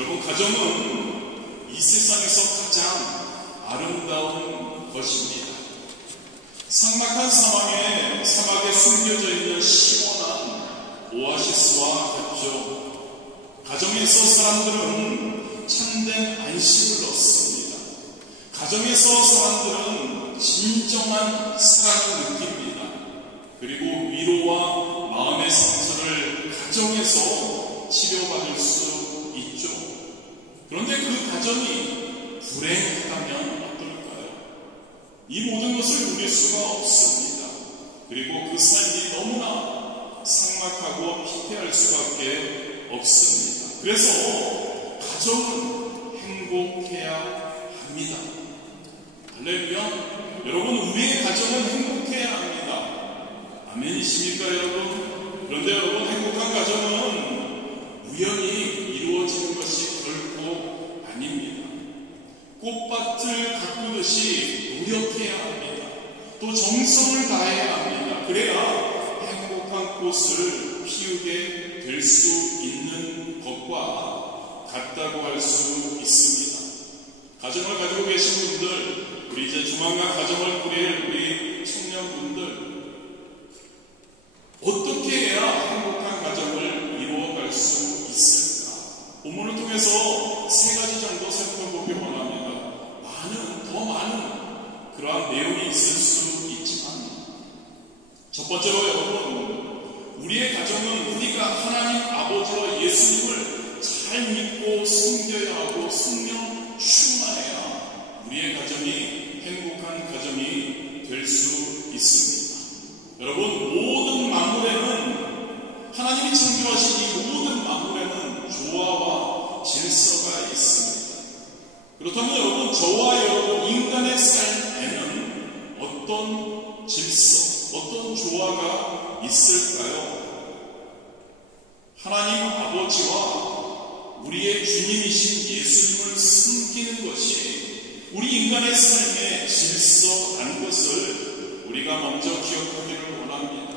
여러분, 가정은 이 세상에서 가장 아름다운 것입니다. 삭막한 사막에 숨겨져 있는 시원한 오아시스와 같죠. 가정에서 사람들은 참된 안식을 얻습니다. 가정에서 사람들은 진정한 사랑을 느낍니다. 그리고 위로와 마음의 상처를 가정에서 치료받을 수 있죠. 그런데 그 가정이 불행하다면 어떨까요? 이 모든 것을 누릴 수가 없습니다. 그리고 그 삶이 너무나 삭막하고 피폐할 수밖에 없습니다. 그래서 가정은 행복해야 합니다. 할렐루야. 여러분, 우리의 가정은 행복해야 합니다. 아멘이십니까, 여러분? 그런데 여러분, 행복한 가정은 우연히 이루어지는 것이 결코 아닙니다. 꽃밭을 가꾸듯이 노력해야 합니다. 또 정성을 다해야 합니다. 그래야 행복한 꽃을 피우게 될 수 있는 것과 같다고 할 수 있습니다. 가정을 가지고 계신 분들, 우리 이제 조만간 가정을 꾸릴 우리 청년분들, 어떻게 해야 행복한 가정을 이루어갈 수 있을까? 본문을 통해서 세 가지 정도 살펴보기 원합니다. 더 많은 그러한 내용이 있을 수 있지만, 첫 번째로 여러분, 우리의 가정은 우리가 하나님 아버지와 예수님을 잘 믿고 섬겨야 하고 성령 충만해야 우리의 가정이 행복한 가정이 될 수 있습니다. 여러분, 모든 만물에는, 하나님이 창조하신 이 모든 만물에는 조화와 질서가 있습니다. 그렇다면 여러분, 저와 여러분 인간의 삶에는 어떤 질서, 어떤 조화가 있을까요? 하나님 아버지와 우리의 주님이신 예수님을 섬기는 것이 우리 인간의 삶의 질서라는 것을 우리가 먼저 기억하기를 원합니다.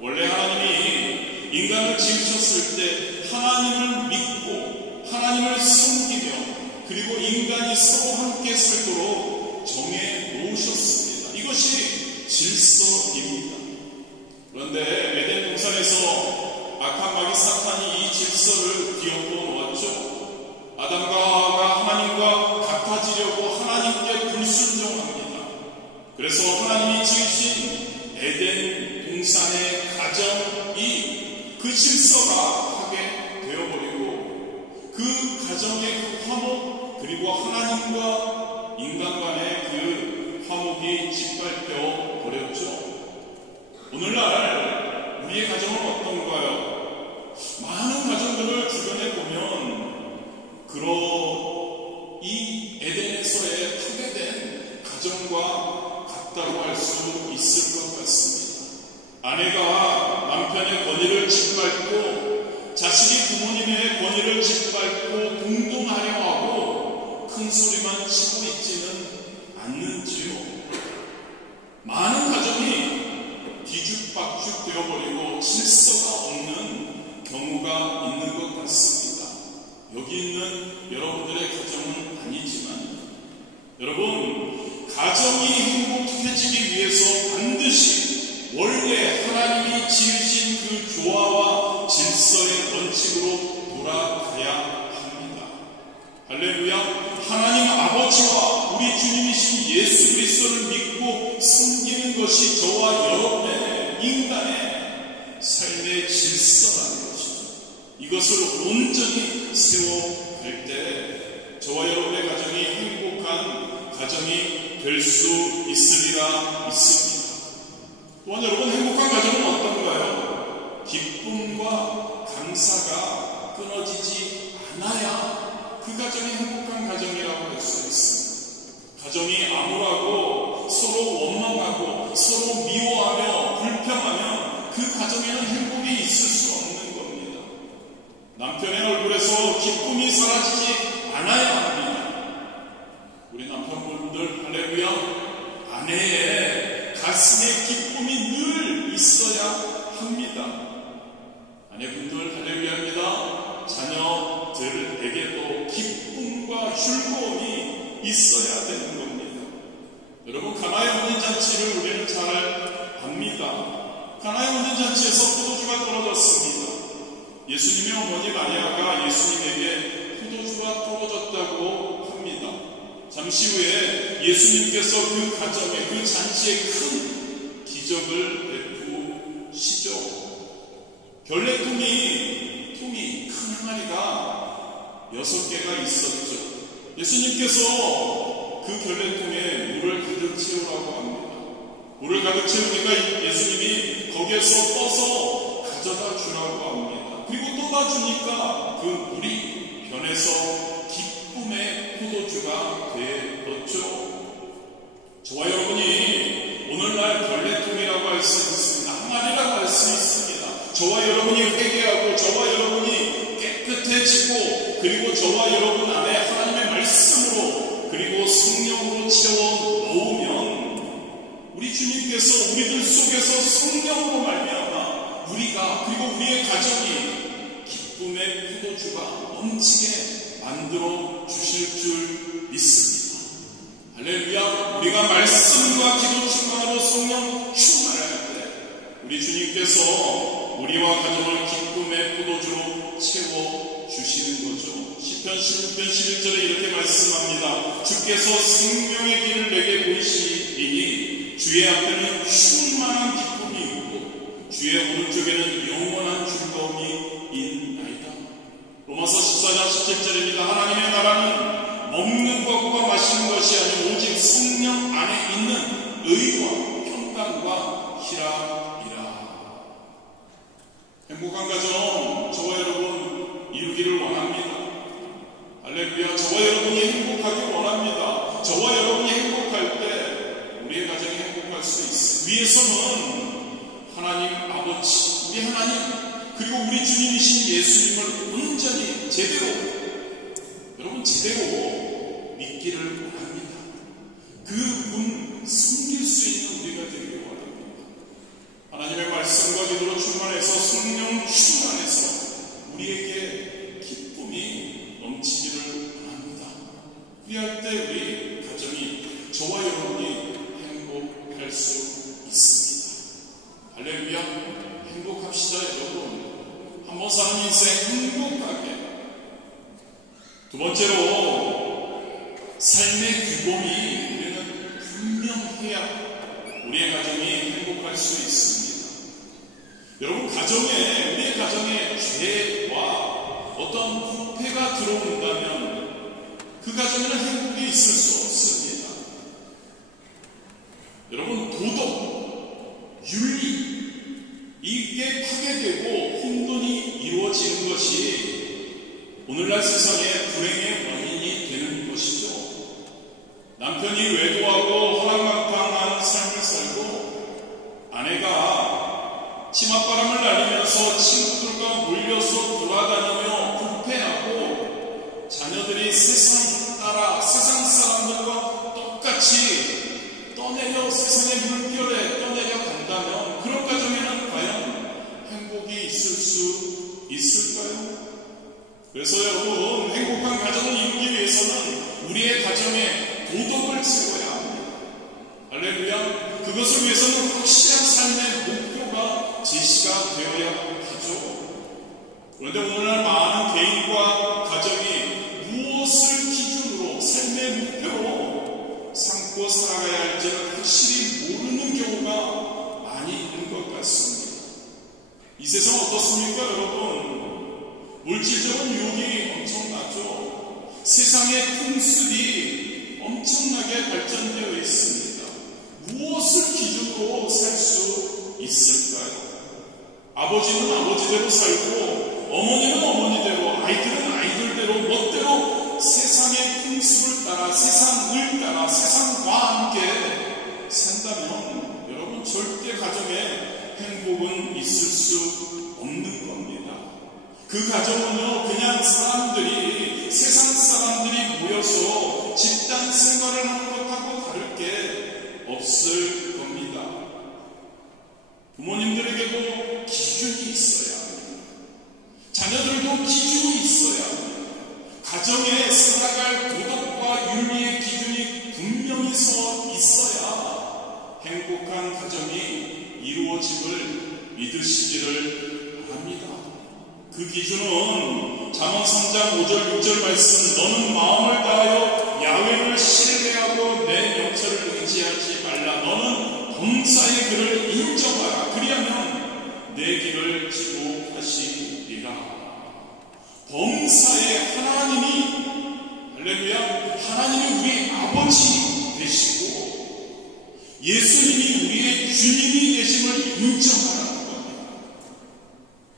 원래 하나님이 인간을 지으셨을 때 하나님을 믿고 하나님을 섬기며 그리고 인간이 서로 함께 살도록 정해 놓으셨습니다. 이것이 질서입니다. 그런데 에덴 동산에서 악한 마귀 사탄이 이 질서를 뒤엎어 놓았죠. 아담과 하와가 하나님과 같아지려고 하나님께 불순종합니다. 그래서 하나님이 지으신 에덴 동산의 가정이 그 질서가 하게 되어버리고 그 가정의 그 화목, 그리고 하나님과 인간 간의 그 화목이 짓밟혀 버렸죠. 오늘날 우리의 가정은 어떤가요? 많은 가정들을 주변에 보면 이 에덴에서의 파괴된 가정과 같다고 할 수 있을 것 같습니다. 아내가 남편의 권위를 짓밟고 자식이 부모님의 권위를 짓밟고 동등하려 하고 큰 소리만 치고 있지는 않는지요. 많은 가정이 뒤죽박죽 되어버리고 질서가 없는 경우가 있는 것 같습니다. 여기 있는 여러분들의 가정은 아니지만, 여러분, 가정이 행복해지기 위해서 반드시 원래 하나님이 지으신 그 조화와 질서의 원칙으로 돌아가야 합니다. 할렐루야. 하나님 아버지와 우리 주님이신 예수 그리스도를 믿고 섬기는 것이 저와 여러분의 인간의 삶의 질서라는 것입니다. 이것을 온전히 세워갈 때 저와 여러분의 가정이 행복한 가정이 될 수 있으리라 믿습니다. 또한 여러분, 행복한 가정은 어떤가요? 기쁨과 감사가 끊어지지 않아야 그 가정이 행복한 가정이라고 할 수 있습니다. 가정이 암울하고 서로 원망하고 서로 미워하며 불평하며 그 가정에는 행복이 있을 수 없는 겁니다. 남편의 얼굴에서 기쁨이 사라지지 않아야 합니다. 우리 남편분들, 할렐루야, 아내의 가슴에 기쁨이 늘 있어야 합니다. 아내분들, 할렐루야입니다. 자녀들에게도 즐거움이 있어야 되는 겁니다. 여러분, 가나의 혼인잔치를 우리는 잘 압니다. 가나의 혼인잔치에서 포도주가 떨어졌습니다. 예수님의 어머니 마리아가 예수님에게 포도주가 떨어졌다고 합니다. 잠시 후에 예수님께서 그 가정에, 그 잔치에 큰 기적을 베푸시죠. 결례통이 큰 항아리가 6개가 있었죠. 예수님께서 그 결례통에 물을 가득 채우라고 합니다. 물을 가득 채우니까 예수님이 거기에서 떠서 가져다 주라고 합니다. 그리고 떠다 주니까 그 물이 변해서 기쁨의 포도주가 되었죠. 저와 여러분이 오늘날 결례통이라고 할 수 있습니다. 항아리라고 할 수 있습니다. 저와 여러분이 회개하고 저와 여러분이 깨끗해지고 그리고 저와 여러분 안에 하나님의 말씀으로 그리고 성령으로 채워 넣으면 우리 주님께서 우리들 속에서 성령으로 말미암아 우리가 그리고 우리의 가정이 기쁨의 포도주가 넘치게 만들어 주실 줄 믿습니다. 할렐루야. 우리가 말씀과 기도 충만으로 성령 충만할 때 우리 주님께서 우리와 가정을 기쁨의 포도주로 채워주시는 거죠. 시편 16편 11절에 이렇게 말씀합니다. 주께서 생명의 길을 내게 보이시리니 주의 앞에는 충만한 기쁨이 있고 주의 오른쪽에는 영원한 즐거움이 있나이다. 로마서 14장 17절입니다. 하나님의 나라는 먹는 것과 마시는 것이 아니고 오직 성령 안에 있는 의와 평강과 희락이라. 행복한 가정 저와 여러분 이루기를 원합니다. 할렐루야. 저와 여러분이 행복하길 원합니다. 저와 여러분이 행복할 때 우리의 가정이 행복할 수 있습니다. 위에서는 하나님 아버지, 우리 하나님 그리고 우리 주님이신 예수님을 온전히 제대로 믿기를 원합니다. 그분 섬길 수 있는 우리가 되기를 원합니다. 하나님의 말씀과 기도로 충만해서 성령 충만해서 우리에게 기쁨이 넘치기를 원합니다. 그리할 때 우리 가정이 저와 여러분이 행복할 수 있습니다. 할렐루야. 행복합시다 여러분. 한번 사는 인생 행복하게. 두 번째로 삶의 규범이 우리는 분명해야 우리의 가정이 행복할 수 있습니다. 여러분, 우리의 가정에 죄와 어떤 부패가 들어온다면 그 가정에는 행복이 있을 수 없습니다. 여러분, 도덕, 윤리 이게 파괴되고 혼돈이 이루어지는 것이 오늘날 세상의 불행의 원인이 되는 것이죠. 남편이 외도하고 허랑방탕한 삶을 살고 아내가 치맛바람을 날리면서 친구들과 몰려서 돌아다니며 부패하고 자녀들이 세상 따라 세상 사람들과 똑같이 떠내려 세상의 물결에 떠내려 간다면 그런 가정에는 과연 행복이 있을 수 있을까요? 그래서 여러분, 행복한 가정을 이루기 위해서는 우리의 가정에 도덕을 세워야 합니다. 할렐루야. 그것을 위해서는 확실한 삶의 목표가 제시가 되어야 하죠. 그런데 오늘날 많은 개인과 가정이 무엇을 기준으로 삶의 목표로 삼고 살아가야 할지를 확실히 모르는 경우가 많이 있는 것 같습니다. 이 세상 어떻습니까 여러분? 물질적인 유혹이 엄청나죠. 세상의 풍습이 엄청나게 발전되어 있습니다. 무엇을 기준으로 살 수 있을까요? 아버지는 아버지대로 살고 어머니는 어머니대로 아이들은 아이들대로 멋대로 세상의 풍습을 따라 세상을 따라 세상과 함께 산다면 여러분 절대 가정에 행복은 있을 수 없는 겁니다. 그 가정은요, 그냥 세상 사람들이 모여서 집단 생활을 하는 것하고 다를 게 없을 겁니다. 부모님들에게도 기준이 있어야 합니다. 자녀들도 기준이 있어야 합니다. 가정에 살아갈 도덕 도덕과 윤리의 기준이 분명히 서 있어야 행복한 가정이 이루어짐을 믿으시기를 바랍니다. 그 기준은 잠언 3장 5절 6절 말씀, 너는 마음을 다하여 야훼를 신뢰하고 내 명철을 의지하지 말라. 너는 범사의 그를 인정하라. 그리하면 내 길을 지도하시리라. 범사의 하나님이, 할렐루야, 하나님이 우리 아버지 되시고 예수님이 우리의 주님이 되심을 인정하라는 겁니다.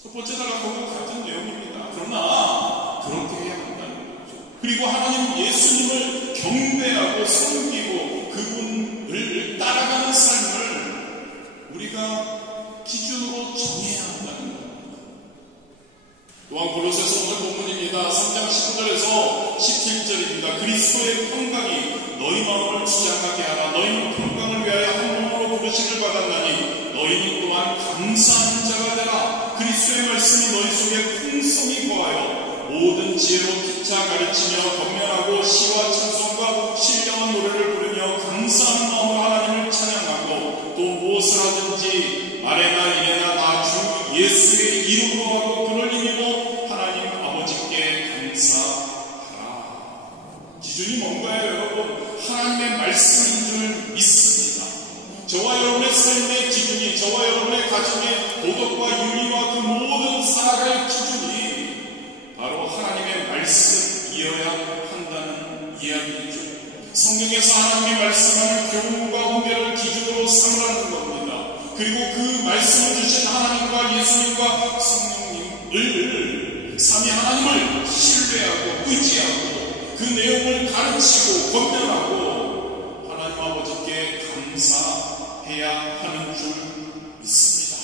첫 번째 단락하고 같은 내용입니다. 그러나 그렇게 해야 한다는 거죠. 그리고 하나님 예수님을 경배하고 섬기고 그분을 따라가는 삶을 우리가 기준으로 정해야 한다는 겁니다. 또한 골로새서 오늘 본문입니다. 3장 19절에서 17절입니다. 그리스도의 평강이 너희 마음을 주장하게 하라. 너희는 평강을 위하여 한 몸으로 부르심을 받았나니 너희는 또한 감사하는 자가 되라. 그리스도의 말씀이 너희 속에 풍성히 거하여 모든 지혜로 피차 가르치며 권면하고 시와 찬송과 신령한 노래를 부르며 감사하는 마음으로 하나님을 찬양하고 또 무엇을 하든지 말에나 이래나 다 주 예수의 이름으로 하고 그를 힘입어 하나님 아버지께 감사하라. 기준이 뭔가요, 여러분? 하나님의 말씀인 줄 믿습니다. 저와 여러분의 삶의 기준이, 저와 여러분의 가정의 도덕과 윤리와 그 모든 살아갈 기준이 바로 하나님의 말씀이어야 한다는 이야기죠. 성경에서 하나님이 말씀하는 교훈과 훈계를 기준으로 삼으라는 겁니다. 그리고 그 말씀을 주신 하나님과 예수님과 성령님을, 삼위 하나님을 신뢰하고 의지하고 그 내용을 가르치고 권면하고 하나님 아버지께 감사해야 하는 줄 믿습니다.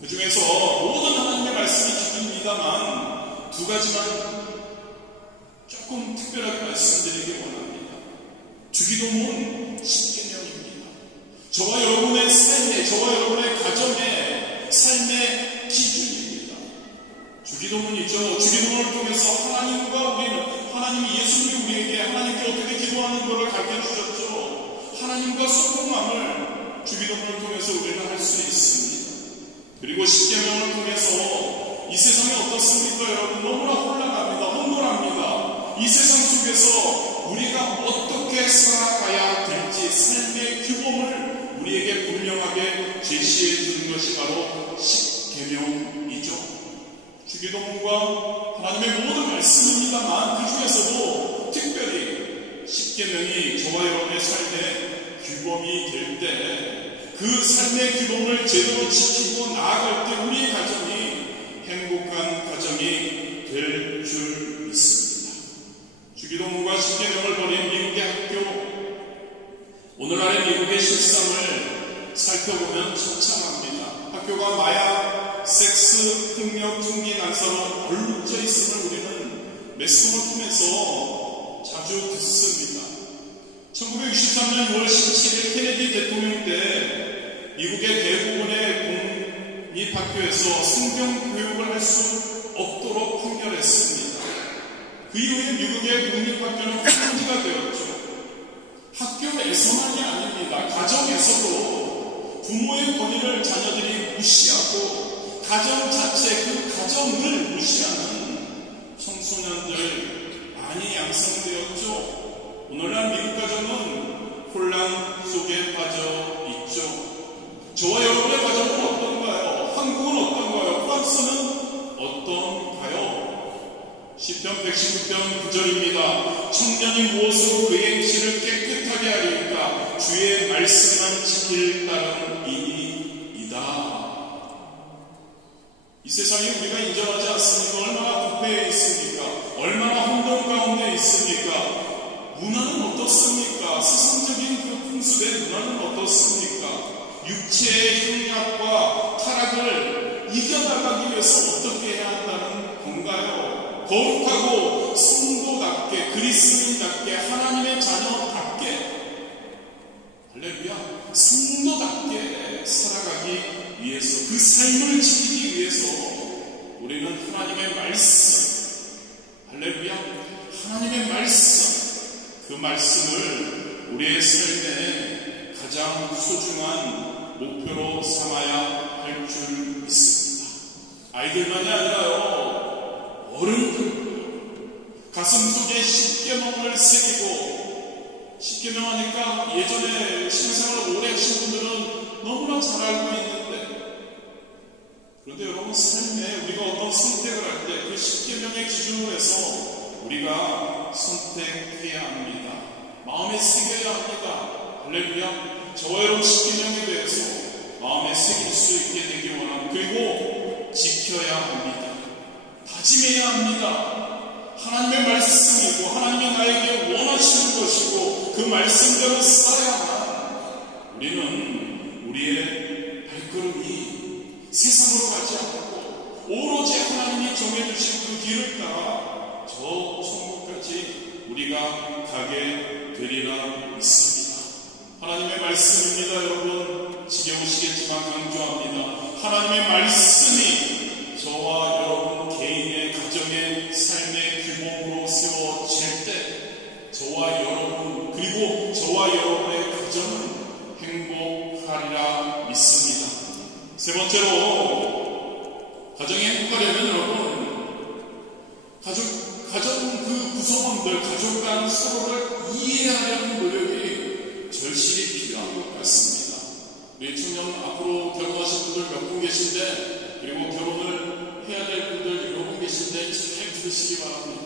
그 중에서 모든 하나님의 말씀이 기준입니다만 두 가지만 조금 특별하게 말씀드리기 원합니다. 주기도문 10계명입니다. 저와 여러분의 삶의, 저와 여러분의 가정의 삶의 기준입니다. 주기도문이죠. 주기도문을 통해서 하나님과 우리는, 하나님이 예수님이 우리에게 하나님께 어떻게 기도하는 것을 가르쳐 주셨죠. 하나님과 소통함을 주기도문을 통해서 우리는 할 수 있습니다. 그리고 10계명을 통해서 이 세상이 어떻습니까, 여러분? 너무나 혼란합니다. 혼돈합니다. 이 세상 속에서 우리가 어떻게 살아가야 될지 삶의 규범을 우리에게 분명하게 제시해 주는 것이 바로 10계명이죠. 주기도문과 하나님의 모든 말씀입니다만 그 중에서도 특별히 10계명이 저와 여러분의 삶의 규범이 될 때 그 삶의 규범을 제대로 지키고 나아갈 때 우리의 가정이 행복한 가정이 될 줄 믿습니다. 주기도문과 10계명을 버린 미국의 학교, 오늘날의 미국의 실상을 살펴보면 처참합니다. 학교가 마약, 섹스, 폭력, 총기, 난사로 얼룩져 있음을 우리는 매스컴을 통해서 자주 듣습니다. 1963년 6월 17일 케네디 대통령 때 미국의 대부분의 공립학교에서 성경 교육을 할 수 없도록 판결했습니다. 그 이후에 미국의 공립학교는 폐지가 되었죠. 학교에서만이 아닙니다. 가정에서도 부모의 권위를 자녀들이 무시하고 가정 자체, 그 가정을 무시하는 청소년들 많이 양성되었죠. 오늘날 미국 가정은 혼란 속에 빠져 있죠. 저와 여러분의 가정은 어떤가요? 한국은 어떤가요? 프랑스는 어떤가요? 시편 119편 9절입니다. 청년이 무엇으로 그의 행실을 깨끗하게 하리까? 주의 말씀만 지킬 따른 이이이다. 이 세상에 우리가 인정하지 않습니까? 얼마나 부패해 있습니까? 얼마나 혼돈 가운데 있습니까? 문화는 어떻습니까? 세상적인 그 풍습의 문화는 어떻습니까? 육체의 향락과 타락을 이겨나가기 위해서 어떻게 해야 한다는 건가요? 거룩하고 성도답게, 그리스도인답게, 하나님의 자녀답게, 할렐루야, 성도답게 살아가기 위해서, 그 삶을 지키기 위해서 우리는 하나님의 말씀, 할렐루야, 하나님의 말씀, 그 말씀을 우리의 삶의 가장 소중한 목표로 삼아야 할 줄 믿습니다. 아이들만이 아니라요, 어른들도 가슴속에 십계명을 새기고, 십계명 하니까 예전에 신앙생활을 오래 하신 분들은 너무나 잘 알고 있는데, 그런데 여러분, 삶에 우리가 어떤 선택을 할 때 그 십계명의 기준으로 해서 우리가 선택해야 합니다. 마음에 새겨야 합니다. 할렐루야. 저와 여러분 십계명에 대해서 마음에 새길 수 있게 되기 원합니다. 그리고 지켜야 합니다. 다짐해야 합니다. 하나님의 말씀이고 하나님이 나에게 원하시는 것이고 그 말씀대로 살아야만 우리는 우리의 발걸음이 세상으로 가지 않고 오로지 하나님이 정해주신 그 길을 따라 저 천국까지 우리가 가게 되리라 믿습니다. 하나님의 말씀입니다. 여러분, 지겨우시겠지만 강조합니다. 하나님의 말씀이 저와 여러분 개인의 가정의 삶의 규범으로 세워질 때 저와 여러분 그리고 저와 여러분의 가정은 행복하리라 믿습니다. 세 번째로, 가정이 행복하려면 여러분, 가정 그 구성원들, 가족 간 서로를 이해하려는 노력이 절실히 필요한 것 같습니다. 우리 청년 앞으로 결혼하신 분들 몇 분 계신데, 그리고 결혼을 해야 될 분들 여러 분 계신데 잘 들으시기 바랍니다.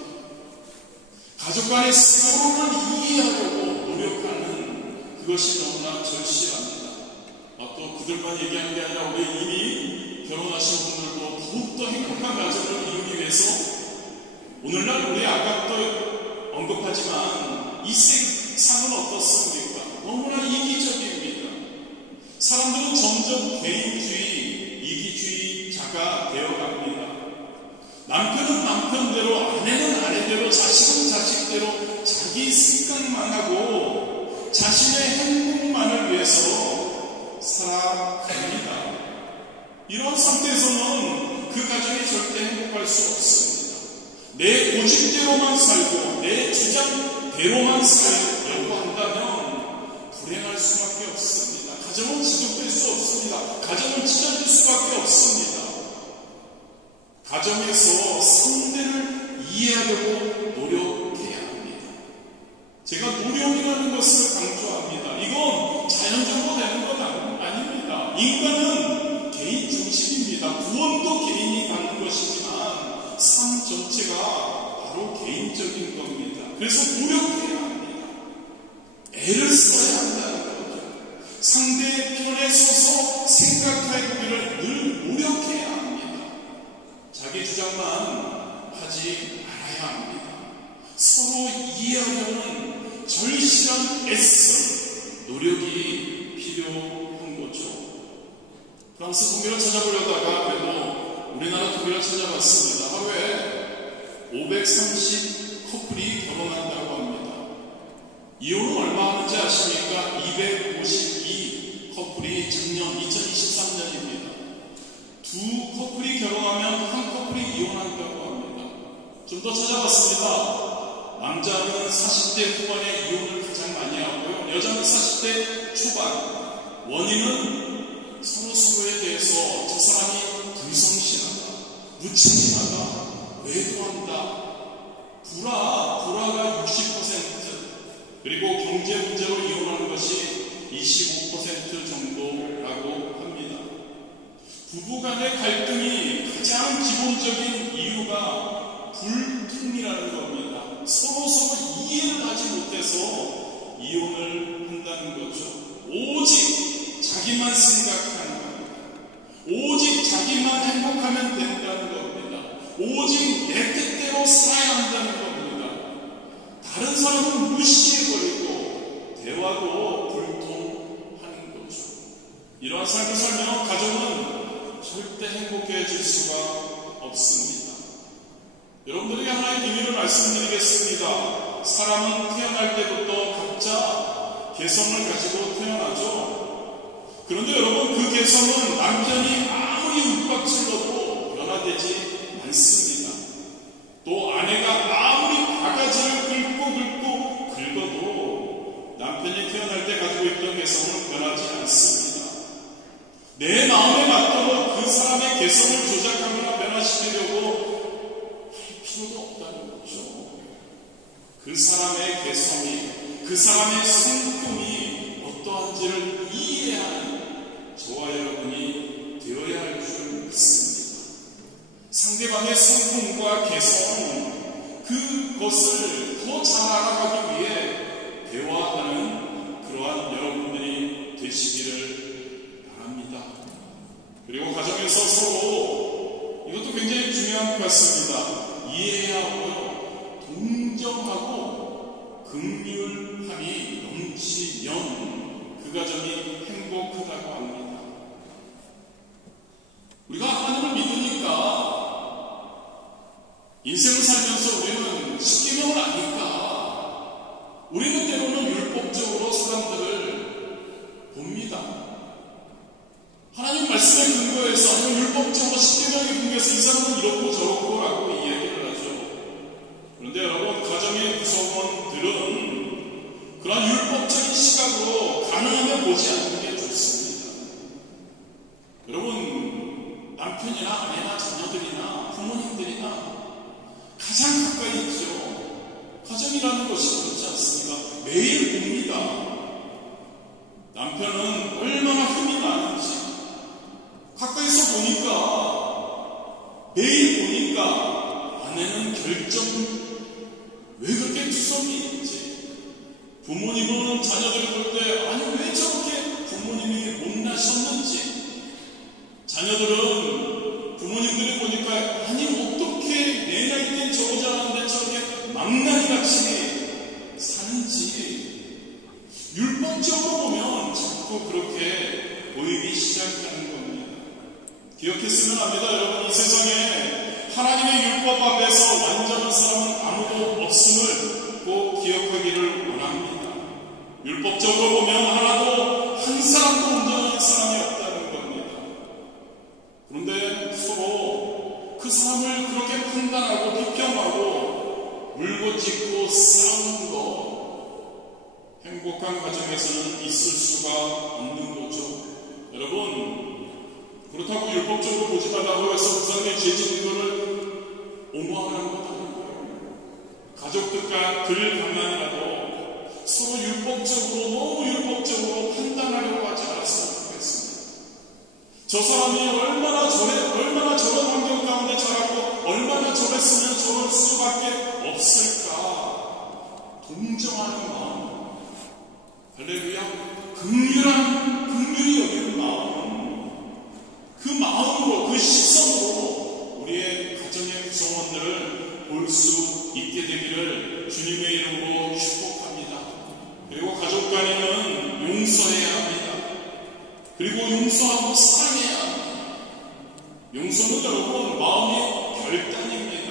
가족 간의 서로를 이해하려고 노력하는 그것이 너무나 절실합니다. 또 그들만 얘기하는 게 아니라 우리 이미 결혼하신 분들도 더욱더 행복한 가정을 이루기 위해서 오늘날 우리 아까부터 언급하지만 이 세상은 어떻습니까? 너무나 이기적입니다. 사람들은 점점 개인주의, 이기주의자가 되어갑니다. 남편은 남편대로, 아내는 아내대로, 자식은 자식대로 자기 생각만 하고 자신의 행복만을 위해서 살아갑니다. 이런 상태에서는 그 가정이 절대 행복할 수 없습니다. 내 고집대로만 살고 내 주장대로만 살려고 한다면 불행할 수밖에 없습니다. 가정은 지속될 수 없습니다. 가정은 찢어질 수밖에 없습니다. 가정에서 상대를 이해하려고 노력해야 합니다. 제가 노력이라는 것을 강조합니다. 이건 자연적으로 되는 건 아닙니다. 인간은 개인 중심입니다. 구원도 개인이 갖는 것이지만 삶 전체가 바로 개인적인 겁니다. 그래서 노력해야 합니다. 애를 써야 한다는 거죠. 상대의 편에 서서 생각해보기를 늘 노력해야 합니다. 자기 주장만 하지 말아야 합니다. 서로 이해하려는 절실한 애씀, 노력이 필요한 거죠. 프랑스 통계를 찾아보려다가 그래도 우리나라 통계를 찾아봤습니다. 하루에 530 커플이 결혼한다고 합니다. 이혼은 얼마 하는지 아십니까? 252 커플이 작년 2023년입니다. 두 커플이 결혼하면 한 커플이 이혼한다고 합니다. 좀 더 찾아봤습니다. 남자는 40대 후반에 이혼을 가장 많이 하고요. 여자는 40대 초반. 원인은 서로에 대해서 저 사람이 불성실하다, 무책임하다, 외도한다, 불화가 60%, 그리고 경제 문제로 이혼하는 것이 25% 정도라고 합니다. 부부 간의 갈등이 가장 기본적인 이유가 불통이라는 겁니다. 서로 이해를 하지 못해서 이혼을 한다는 거죠. 오직 자기만 생각하는 겁니다. 오직 자기만 행복하면 된다는 겁니다. 오직 내 뜻대로 살아야 한다는 겁니다. 다른 사람은 무시해버리고 대화도 불통하는 거죠. 이러한 삶을 살면 가정은 절대 행복해질 수가 없습니다. 여러분들에게 하나의 비밀을 말씀드리겠습니다. 사람은 태어날 때부터 각자 개성을 가지고 태어나죠. 그런데 여러분, 그 개성은 남편이 아무리 윽박질러도 변화되지 않습니다. 또 아내가 아무리 바가지를 긁고 긁어도 그 사람의 개성이, 그 사람의 성품이 어떠한지를 이해하는 저와 여러분이 되어야 할 줄 믿습니다. 상대방의 성품과 개성, 그것을 더 잘 알아가기 위해 대화하는 그러한 여러분들이 되시기를 바랍니다. 그리고 가정에서 서로, 이것도 굉장히 중요한 것 같습니다. 이해해야 하고요, 동정하고 긍휼함이 넘치면 그 가정이 행복하다고 합니다. 우리가 하나님을 믿으니까, 인생을 살면서 우리는 십계명을 아니까 우리는 때로는 율법적으로 사람들을 봅니다. 하나님 말씀에 근거해서, 아니면 율법적으로 십계명에 근거해서 이 사람은 이렇고 저렇고 라고 이야기를 하죠. 그런데 여러분, 가정의 구성원들은 그런 율법적인 시각으로 가능하면 보지 않는 게 좋습니다. 여러분, 남편이나 아내나 자녀들이나 부모님들이나 가장 가까이 있죠. 가정이라는 것이 그렇지 않습니까? 매일 봅니다. 남편은 얼마나 힘이 많은지 가까이서 보니까, 매일 보니까 아내는 결점 왜 그렇게 투성이 있지? 부모님은 자녀들을 볼 때, 아니 왜 저렇게 부모님이 못나셨는지, 자녀들은 부모님들이 보니까, 아니 어떻게 내 나이 땐 저거 잘하는데 저렇게 망나니같이 사는지, 율법적으로 보면 자꾸 그렇게 보이기 시작하는 겁니다. 기억했으면 합니다. 여러분, 이 세상에 하나님의 율법 앞에서 완전한 사람은 아무도 없음을 꼭 기억하기를 원합니다. 율법적으로 보면 하나도, 한 사람도 온전한 사람이 없다는 겁니다. 그런데 서로 그 사람을 그렇게 판단하고 비평하고 물고짓고 싸우는 거, 행복한 가정에서는 있을 수가 없는 거죠. 여러분, 그렇다고 율법적으로 보지 말라고 해서 그 사람의 죄 짓는 거를 옹호하는 것 아니고요. 가족들과 들간만이라도 서로 율법적으로, 너무 율법적으로 판단하려고 하지 않았으면 좋겠습니다. 저 사람이 얼마나 저런 환경 가운데 자랐고 얼마나 저랬으면 저럴 수밖에 없을까, 동정하는 마음, 할렐루야, 긍휼히 여기는 마음, 그 마음으로, 그 시선으로 우리의 가정의 구성원들을 볼 수 있게 되기를 주님의 이름으로 축복합니다. 그리고 가족 간에는 용서해야 합니다. 그리고 용서하고 사랑해야 합니다. 용서는 여러분, 마음의 결단입니다.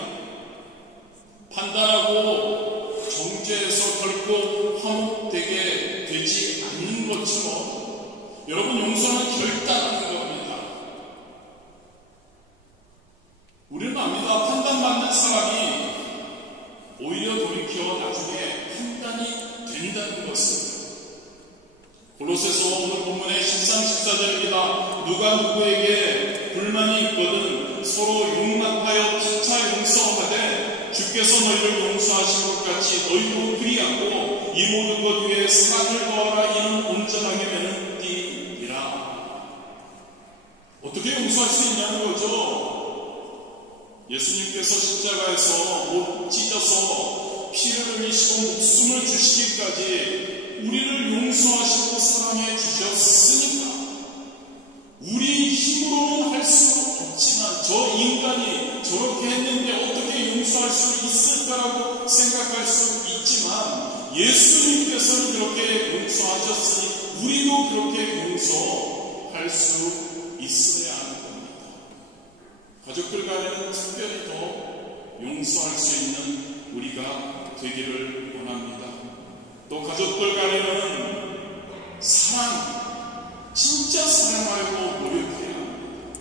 판단하고 정죄해서 결코 화목되게 되지 않는 것처럼 여러분, 용서는 결단하는 겁니다. 우리는 압니다. 판단받는 사람이 오히려 돌이켜 나중에 판단이 된다는 것을. 골로새서 오늘 본문의 13, 14절입니다. 누가 누구에게 불만이 있거든 서로 용납하여 피차 용서하되 주께서 너희를 용서하신 것 같이 너희도 그리하고 이 모든 것 위에 사랑을 더하라. 이는 온전하게 되느니라. 어떻게 용서할 수 있냐는 거죠. 예수님께서 십자가에서 못 찢어서 피를 흘리시고 목숨을 주시기까지 우리를 용서하시고 사랑해 주셨으니까, 우리 힘으로는 할 수 없지만, 저 인간이 저렇게 했는데 어떻게 용서할 수 있을까라고 생각할 수 있지만, 예수님께서는 그렇게 용서하셨으니 우리도 그렇게 용서할 수 있어야 하는 겁니다. 가족들 간에는 특별히 더 용서할 수 있는 우리가 되기를 원합니다. 또 가족들 간에는 사랑, 진짜 사랑하려고 노력해야 합니다.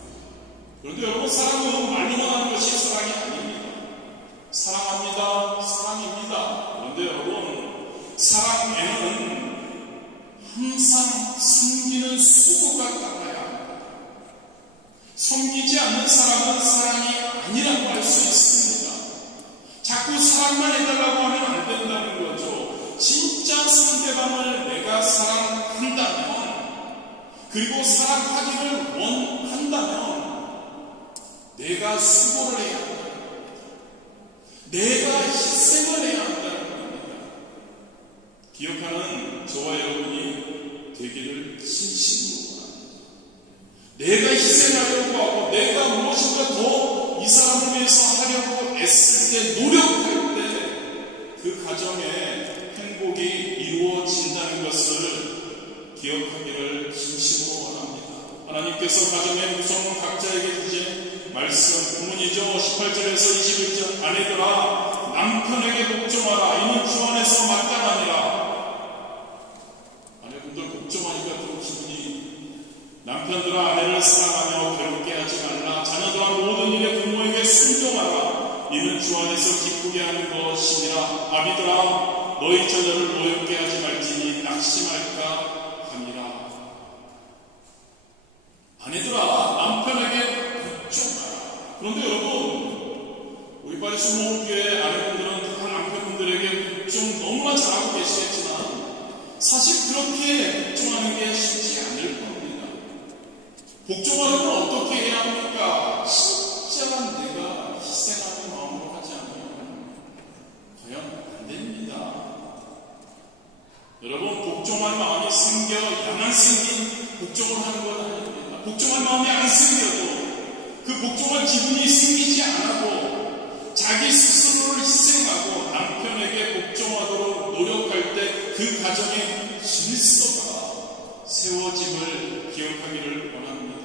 그런데 여러분, 사랑은 말로만 하는 것이 사랑이 아닙니다. 사랑합니다, 사랑입니다. 그런데 여러분, 사랑에는 항상 섬기는 수고가 따라야 합니다. 섬기지 않는 사랑은 사랑이 아니라고 할 수 있습니다. 자꾸 사랑만 해달라고 하면 안 된다는 상대방을 내가 사랑한다면, 그리고 사랑하기를 원한다면 내가 수고를 해야 한다. 내가 희생을 해야 한다는 겁니다. 기억하는 저와 여러분이 되기를 진심으로 원합니다. 내가 희생하려고 하고 내가 무엇인가 더 이 사람을 위해서 하려고 애쓸 때, 노력할 때 그 가정에 행복이 이루어진다는 것을 기억하기를 진심으로 원합니다. 하나님께서 가정의 구성을 각자에게 주신 말씀 본문이죠. 18절에서 21절, 아내들아 남편에게 복종하라. 이는 주 안에서 마땅하니라. 아내분들 복종하니까 또 기분이, 남편들아 아내를 사랑하며 괴롭게 하지 말라. 자녀들아 모든 일에 부모에게 순종하라. 이는 주 안에서 기쁘게 하는 것이니라. 아비들아 너희 자녀를 노엽게 하지 말지니 낙심할까 함이라. 아내들아 남편에게 복종하라. 그런데 여러분, 우리 바리수 모험교회 아내분들은 다 남편분들에게 복종 너무나 잘하고 계시겠지만 사실 그렇게 복종하는 게 쉽지 않을 겁니다. 복종하려면 어떻게 해야 합니까? 진짜 내가 희생하는 마음으로 하지 않으면 과연 안 됩니다. 여러분, 복종할 마음이 생겨 야만 생긴 복종을 하는 건 아닙니다. 복종할 마음이 안 생겨도, 그 복종할 기분이 생기지 않아도 자기 스스로를 희생하고 남편에게 복종하도록 노력할 때 그 가정의 질서가 세워짐을 기억하기를 원합니다.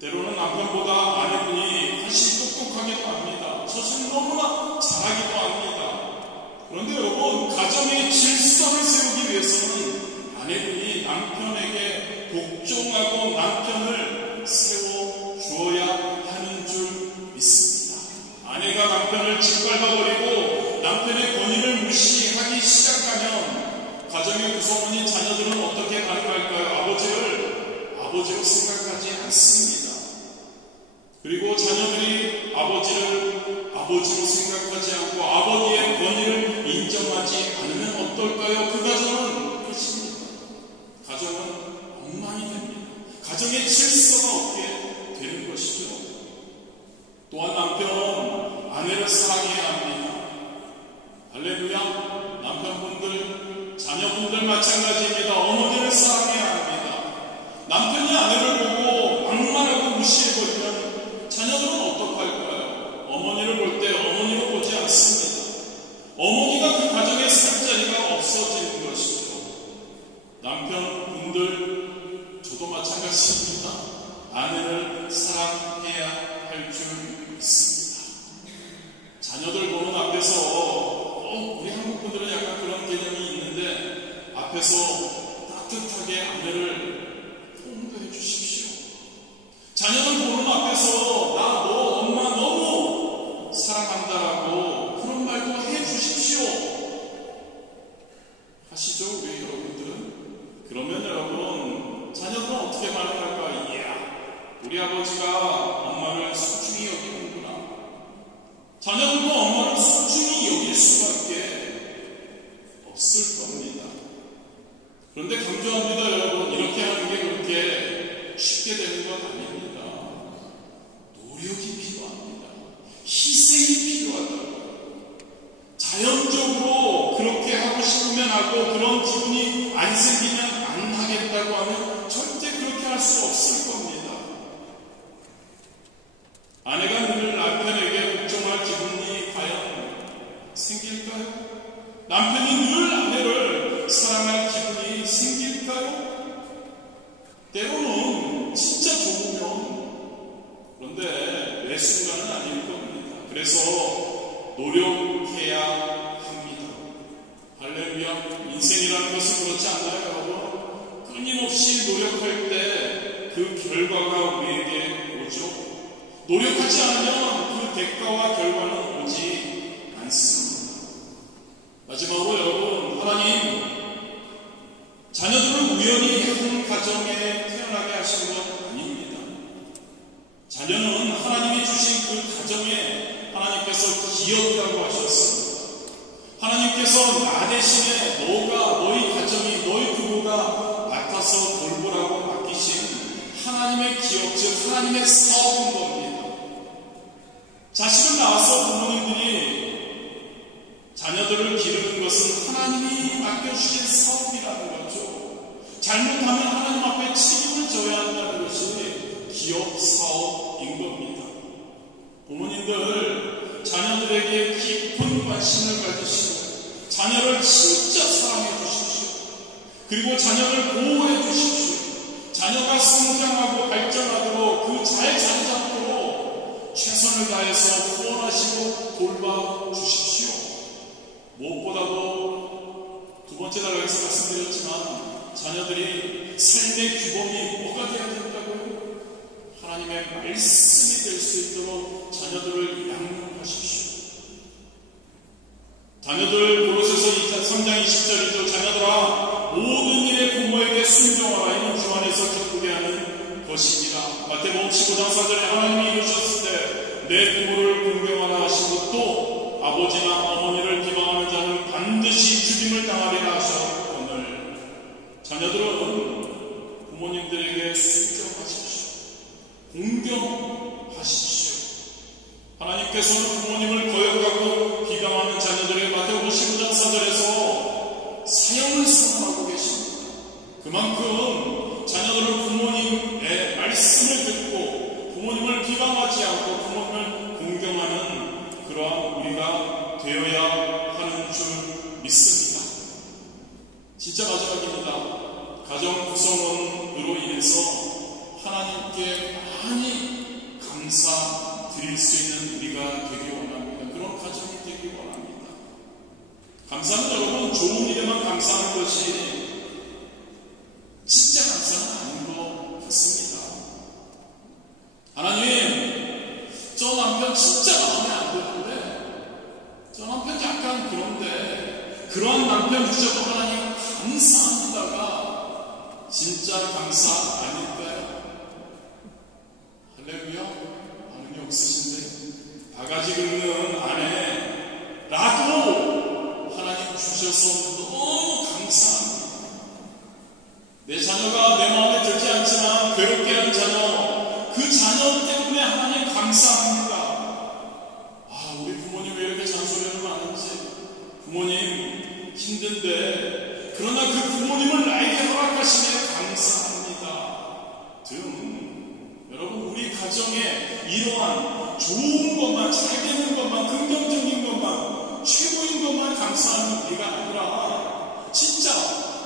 때로는 남편보다 아내분이 훨씬 똑똑하기도 합니다. 사실 너무나 잘하기도 합니다. 그런데 여러분, 가정의 질서를 세우기 위해서는 아내분이 남편에게 복종하고 남편을 세워주어야 하는 줄 믿습니다. 아내가 남편을 짓밟아버리고 남편의 권위를 무시하기 시작하면 가정의 구성원인 자녀들은 어떻게 반응할까요? 아버지로 생각하지 않습니다. 그리고 자녀들이 아버지를 아버지로 생각하지 않고 아버지의 권위를 인정하지 않으면 어떨까요? 그 가정은 끝입니다. 가정은 엉망이 됩니다. 가정의 질서가 없게 되는 것이죠. 또한 남편, 아내를 사랑해야 합니다. 할렐루야. 남편분들, 자녀분들 마찬가지입니다. 어머니를 사랑해야 합니다. 남편이 아내를 보고 막말하고 무시해버리면 자녀들은 어떡할까요? 어머니를 볼 때 어머니로 보지 않습니다. 어머니가 그 가정의 살자리가 없어지는 것이죠. 남편분들, 저도 마찬가지입니다. 아내를 사랑해야 할 줄 믿습니다. 자녀들 보는 앞에서 우리 한국분들은 약간 그런 개념이 있는데, 앞에서 따뜻하게 아내를 포옹해 주십시오. 자녀들 보는 앞에서 나 너 엄마 너무 사랑한다라고 그런 말도 해 주십시오. 하시죠, 우리 여러분들은? 그러면 여러분, 자녀들은 어떻게 반응할까요? 이야, 우리 아버지가 엄마를 소중히 여기는구나. 자녀들도 엄마를 소중히 여길 수밖에 없을 겁니다. 그런데 강조합니다, 여러분. 이렇게 하는 게 그렇게 쉽게 되는 건 아닙니다. 노력이 필요합니다. 희생이 필요하다고. 자연적으로 그렇게 하고 싶으면 하고, 그런 기분이 안 생기면 안 하겠다고 하면 절대 그렇게 할 수 없을 겁니다. 아내가 늘 남편에게 복종할 기분이 과연 생길까요? 남편이 늘 아내를 사랑할 기분이 생길까요? 때로는 진짜 좋으면, 그런데 매 순간은 아닐 겁니다. 그래서 노력해야 합니다. 할렐루야. 인생이라는 것은 그렇지 않나요, 여러분? 끊임없이 노력할 때 그 결과가 우리에게 오죠. 노력하지 않으면 그 대가와 결과는 오지 않습니다. 마지막으로 여러분, 하나님 자녀들을 우연히 한 가정에 태어나게 하신 것 아닙니다. 자녀는 하나님이 주신 그 가정에 하나님께서 기었다고 하셨습니다. 하나님께서 나 대신에 너희 가정이, 너희 부부가 맡아서 돌보라고 맡기신 하나님의 기업, 즉 하나님의 사업인 겁니다. 자식을 낳아서 부모님들이 자녀들을 기르는 것은 하나님이 맡겨주신 사업이라는 거죠. 잘못하면 하나님 앞에 책임을 져야 한다는 것이 기업 사업인 겁니다. 부모님들, 자녀들에게 깊은 관심을 가지시고 자녀를 진짜 사랑해 주십시오. 그리고 자녀를 보호해 주십시오. 자녀가 성장하고 발전하도록 그 잘 자리 잡도록 최선을 다해서 후원하시고 돌봐주십시오. 무엇보다도 두 번째 단락에서 말씀드렸지만 자녀들이 삶의 규범이 뭐가 되어야 된다고요? 하나님의 말씀이 될 수 있도록 자녀들을 양육하십시오. 자녀들, 골로새서 3장 20절이죠. 자녀들아, 모든 일에 부모에게 순종하라. 이는 주 안에서 기쁘게 하는 것이니라. 마태복음 15장 4절에 하나님이 이루셨을 때 내 부모를 공경하라 하시고 또 아버지나 어머니를 비방하는 자는 반드시 죽임을 당하리라 하셨거늘. 자녀들은 부모님들에게 순종하십시오. 공경하십시오. 하나님께서는 부모님을 거역하고 비방하는 자녀들에게 마태복음 15장 4절에서 사형을 선언하고 계십니다. 그만큼 자녀들은 부모님의 말씀을 듣고 부모님을 비방하지 않고 부모님을 공경하는 그러한 우리가 되어야 하는 줄 믿습니다. 진짜 마지막입니다. 가정 구성원으로 인해서 하나님께 많이 감사드릴 수 있는 우리가 되기 원합니다. 그런 가정이 되기 원합니다. 감사는 여러분 좋은 일에만 감사하는 것이 진짜 감사는 아닌 것 같습니다. 하나님, 저 남편 진짜 마음에 안 드는데, 저 남편 약간 그런데 그런 남편 주셔서 하나님 감사합니다가 진짜 감사 아닐까요? 할렐루야. 반응이 없으신데 바가지 긁는 아내라도 하나님 주셔서 너무 감사합니다. 내 자녀가 내 마음에 들지 않지만 괴롭게 하는 자녀, 그 자녀 때문에 하나님 감사합니다. 우리 부모님 왜 이렇게 잔소리를 많은지, 부모님 힘든데 그러나 그 부모님을 나에게 허락하시기에 감사합니다 등, 여러분 우리 가정에 이러한 좋은 것만, 잘 되는 것만, 긍정적인 것만, 최고인 것만 감사하는 우리가 아니라 진짜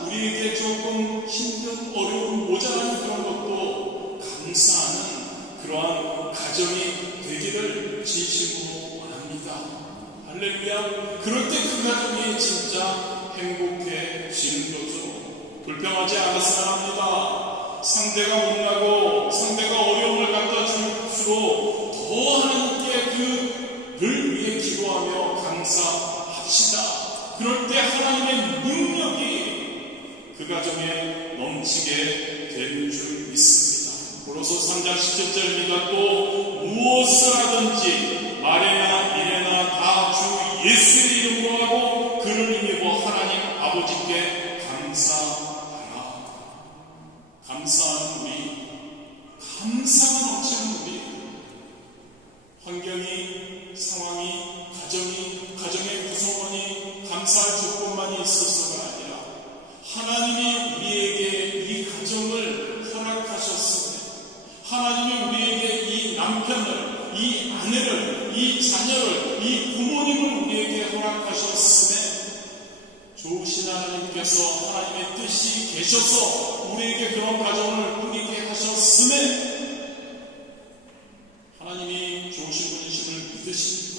우리에게 조금 힘든, 어려운, 모자라는 그런 것도 감사하는 그러한 가정이 되기를 진심으로 원합니다. 할렐루야. 그럴 때 그 가정이 진짜 행복해지는 거죠. 불평하지 않았으면 합니다. 상대가 못나고 상대가 어려움을 갖다 줄수록 더 하나님께 그를 위해 기도하며 감사합시다. 그럴 때 하나님의 능력이 그 가정에 넘치게 되는 줄 믿습니다. 고로서 3장 17절입니다. 또 무엇을 하든지 말이나 일에나 다 주 예수의 이름으로 하고 그를 힘입어 하나님 아버지께 감사하라. 감사하는 우리, 감사가 넘치는 우리, 환경이, 상황이, 가정의 구성원이 감사할 조건만이 있어서가 아니라 하나님이 우리에게 이 가정을 허락하셨으며 하나님이 우리에게 이 남편을, 이 아내를, 이 자녀를, 이 부모님을 우리에게 허락하셨음에 좋으신 하나님께서 하나님의 뜻이 계셔서 우리에게 그런 가정을 꾸리게 하셨음에 하나님이 좋으신 분이심을 믿으십니다.